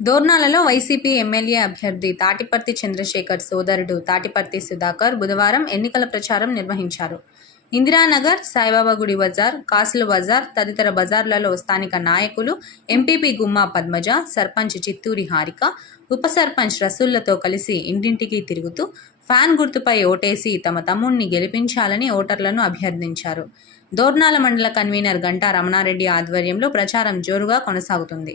దోర్నాలలో YCP MLA అభ్యర్థి తాటిపర్తి చంద్రశేఖర్ సోదరుడు తాటిపర్తి సుధాకర్ బుధవారం ఎన్నికల ప్రచారం నిర్వహించారు. ఇందిరానగర్ సాయిబాబా గుడి బజార్ కాసుల బజార్ తదితర బజార్లలో స్థానిక నాయకులు ఎంపీపీ గుమ్మా పద్మజ సర్పంచ్ చిత్తూరి హారిక ఉప సర్పంచ్ రసూళ్ళతో కలిసి ఇంటింటికి తిరుగుతూ ఫ్యాన్ గుర్తుపై ఓటేసి తమ తమ్ముణ్ణి గెలిపించాలని ఓటర్లను అభ్యర్థించారు. దోర్నాల మండల కన్వీనర్ గంటా రమణారెడ్డి ఆధ్వర్యంలో ప్రచారం జోరుగా కొనసాగుతుంది.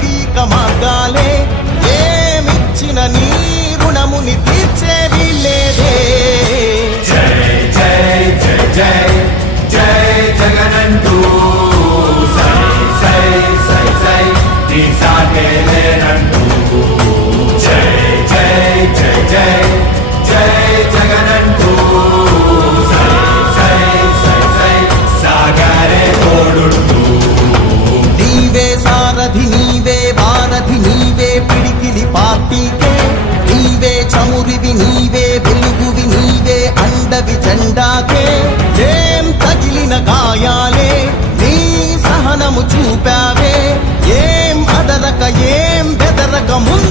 ఇక మార్గాలే ఏమిచ్చిన నీ రుణముని తీర్చేవి లేదే నీవే చమురివి నీవే వెలుగువి నీవే అండవి జెండాకే ఏం తగిలిన గాయాలే నీ సహనము చూపావే ఏం అదరక ఏం బెదరక ముందు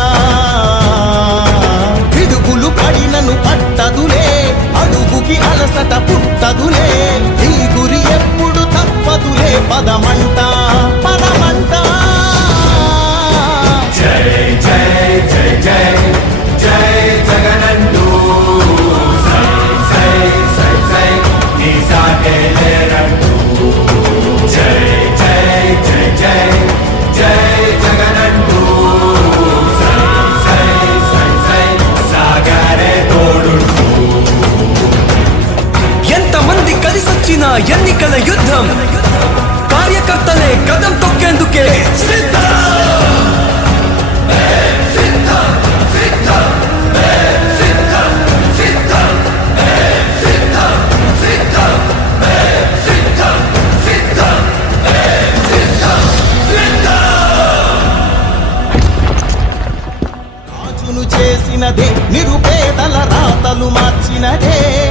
అడుగుకి అలసట పుట్టదులే. ఈ గురి ఎప్పుడు తప్పదులే. పదమంటా ఎన్నికల యుద్ధం. కార్యకర్తలే కదం తొక్కేందుకే చేసినదే నిరుపేదల రాతలు మార్చినదే.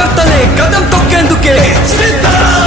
కార్యకర్తలే కదం తొక్కేందుకే సిద్ధం